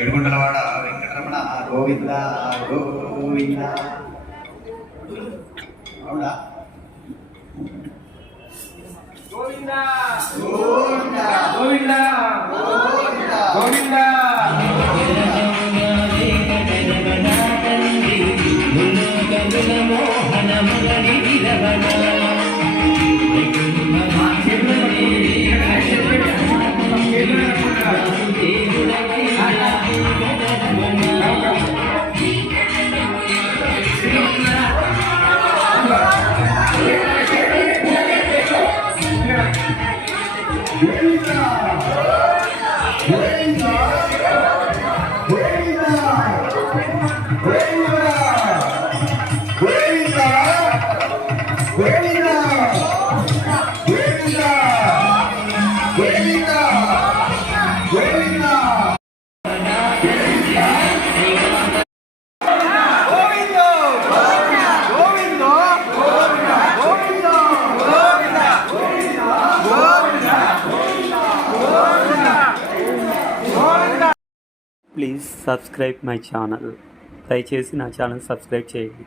ఏడుగుంటలవాడ వెంకటరమణ గోవింద గోవింద. అవునా? Govinda Govinda Govinda Govinda. Please subscribe my channel. దయచేసి నా ఛానల్ సబ్స్క్రైబ్ చేయండి.